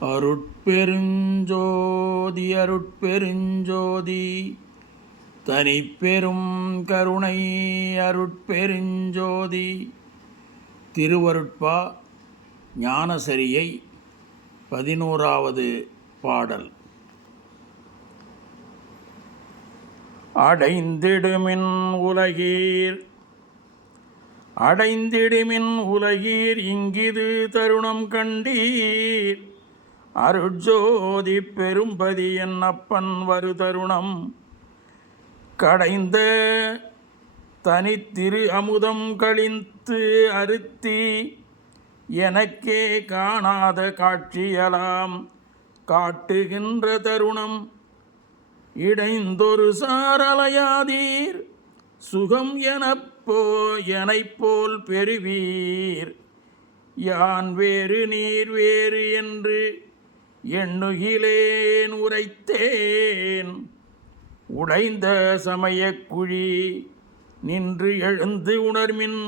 அருட்பெருஞ்சோதி அருட்பெருஞ்சோதி தனிப்பெரும் கருணை அருட்பெருஞ்சோதி. திருவருட்பா ஞானசரியை 11வது பாடல். அடைந்திடுமின் உலகீர் அடைந்திடுமின் உலகீர் இங்கிது தருணம் கண்டீர். அருட்ஜோதி பெரும்பதி என் அப்பன் வரு தருணம் கடைந்த தனித்திரு அமுதம் கழித்து அறுத்தி எனக்கே காணாத காட்சியலாம் காட்டுகின்ற தருணம். இடைந்தொரு சாரலையாதீர் சுகம் எனைப்போல் பெறுவீர். யான் வேறு நீர் வேறு என்று எண்ணுகிலேன் உரைத்தேன். உடைந்த சமயக் குழி நின்று எழுந்து உணர்மின்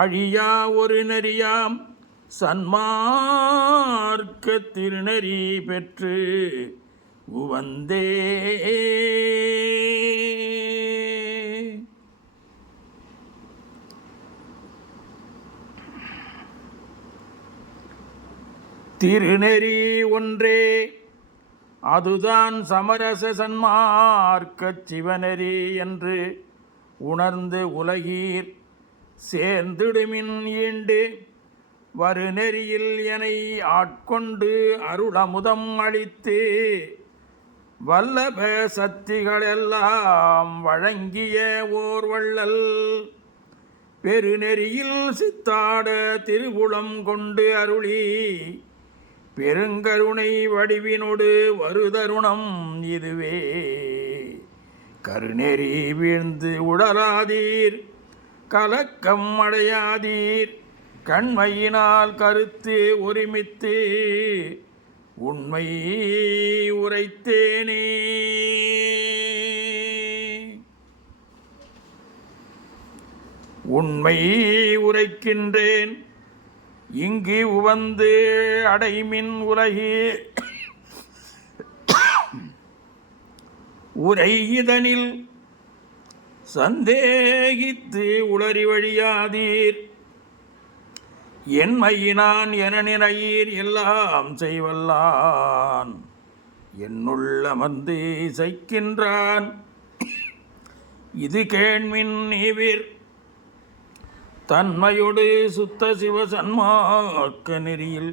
அழியா ஒரு நெறியாம் சன்மார்க்க திருநெறி பெற்று உவந்தே. திருநெறி ஒன்றே அதுதான் சமரச சன்மார்க்கச் சிவநெறி என்று உணர்ந்து உலகீர் சேர்ந்திடுமின் ஈண்டு வருநெறியில் எனை ஆட்கொண்டு அருளமுதம் அளித்து வல்லப சக்திகளெல்லாம் வழங்கிய ஓர் வள்ளல். பெருநெறியில் சித்தாட திருவுளம் கொண்டு அருளி பெருங்கருணை வடிவினோடு வருதருணம் இதுவே. கருநெறி வீழ்ந்து உடலாதீர் கலக்கம் அடையாதீர். கண்மையினால் கருத்து ஒருமித்து உண்மை உரைத்தேனே. உண்மை உரைக்கின்றேன் இங்கு உவந்து அடைமின் உலகே. உரை இதனில் சந்தேகித்து உளறி வழியாதீர். என்மையினான் என நினையீர் எல்லாம் செய்வல்லான் என்னுள்ள அமர்ந்து இசைக்கின்றான். இது கேண்மின் நீவிர் தன்மையோடு சுத்த சிவ சன்மார்க்க நெறியில்